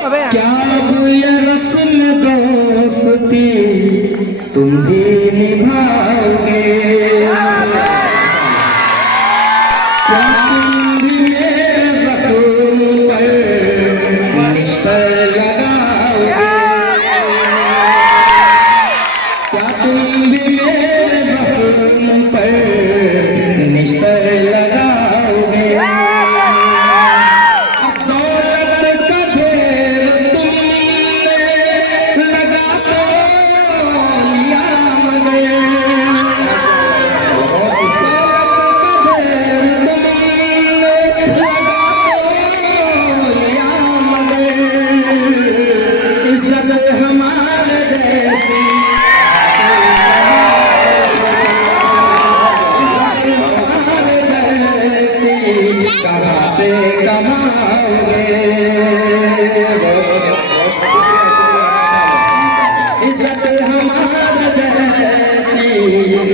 क्या ये रस्म दोस्ती तुम भी निभाओगे, क्या तुम भी मेरे ज़ख्म पर निश्तर लगाओगे, क्या तुम भी मेरे ज़ख्म पर निश्तर लगाओगे। अब दौलत का ढेर तुमने लगा तो लिया मगर, दौलत का ढेर तुमने लगा तो लिया मगर, इज्जत हमारे जैसी कहाँ से कमाओगे, इज्जत हमारा जैसी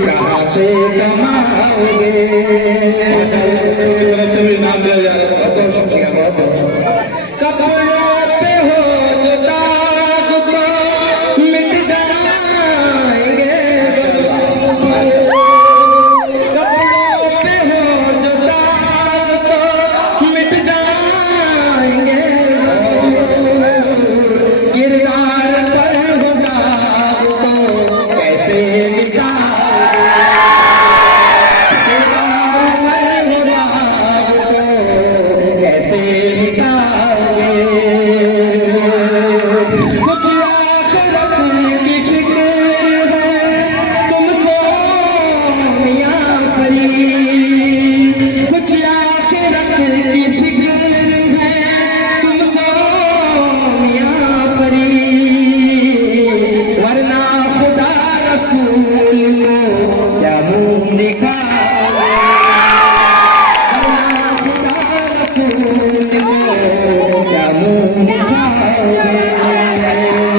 कहाँ से कमाओगे। कपड़ों पे हो जो दाग तो मिट जाएंगे, कपड़ों पे हो जो दाग तो मिट जाएंगे, किरदार पर हो दाग तो कैसे मिटाओगे, किरदार पर हो दाग तो कैसे मिटाओगे। कुछ आखिरत की फिक्र है तुमको मियां फरीद, कुछ आखिरत की फिक्र है तुमको मियां फरीद, वरना खुदा रसूल को क्या मुंह दिखाओगे, वरना खुदा रसूल को क्या मुंह दिखाओगे।